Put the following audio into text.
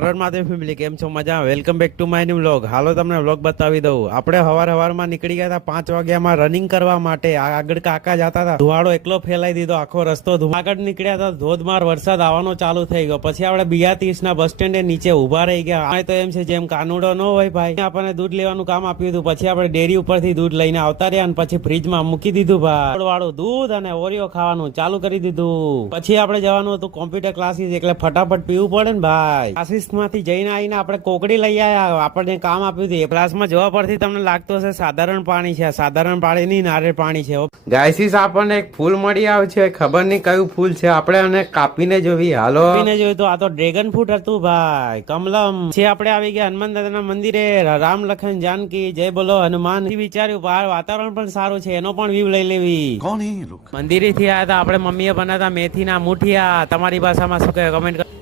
Madhav family કેમ છો? મજા? Welcome back to my new vlog. હાલો તમને વ્લોગ બતાવી દઉં. આપણે હવારમાં નીકળી ગયા હતા 5 વાગ્યામાં રનિંગ કરવા માટે. આગળ કાકા જતા હતા, ધુવાડો એકલો ફેલાઈ દીધો આખો રસ્તો. આગળ નીકળ્યા હતા, ધોધમાર વરસાદ આવવાનો ચાલુ થઈ ગયો. પછી આપણે BR30 ના બસ સ્ટેન્ડે નીચે ઉભા રહી ગયા. આ તો એમ છે જેમ કાનુડો ન હોય ભાઈ, આપણને દૂધ લેવાનું કામ આપ્યું હતું. પછી આપણે ડેરી ઉપરથી દૂધ લઈને આવતા રહ્યા અને પછી ફ્રીજમાં મૂકી દીધું ભાઈ. વાળું દૂધ અને ઓરિયો ખાવાનું ચાલુ કરી દીધું. પછી આપણે જવાનું હતું કોમ્પ્યુટર ક્લાસીસ, એટલે ફટાફટ પીવું પડે ને ભાઈ. ક્લાસીસ માંથી જઈને આવીને આપણે કોકડી લઈ આવ્યા. આપણને કામ આપ્યું હતું. એ ક્લાસમાં જવા પરથી તમને લાગતું હશે સાધારણ પાણી છે. સાધારણ પાણી નહીં, નારિયેળ પાણી છે. ગાયસીસ આપણને એક ફૂલ મળી આવે છે, ખબર નહીં કયું ફૂલ છે. આપણે એને કાપીને જોવી. હાલો, કાપીને જોયું તો આ તો ડ્રેગન ફ્રૂટ હતું ભાઈ, કમલમ છે. આપણે આવી ગયા હનુમાન દાદાના મંદિરે. રામ લખન જાનકી જય બોલો હનુમાન. વિચાર્યું બહાર વાતાવરણ પણ સારું છે, એનો પણ વ્યૂ લઈ લેવી. કોણ હે લોક? મંદિરે થી આવ્યા હતા આપણે. મમ્મીએ બનાવ્યા મેથી ના મુઠિયા. તમારી ભાષામાં શું કહે કમેન્ટ કરો.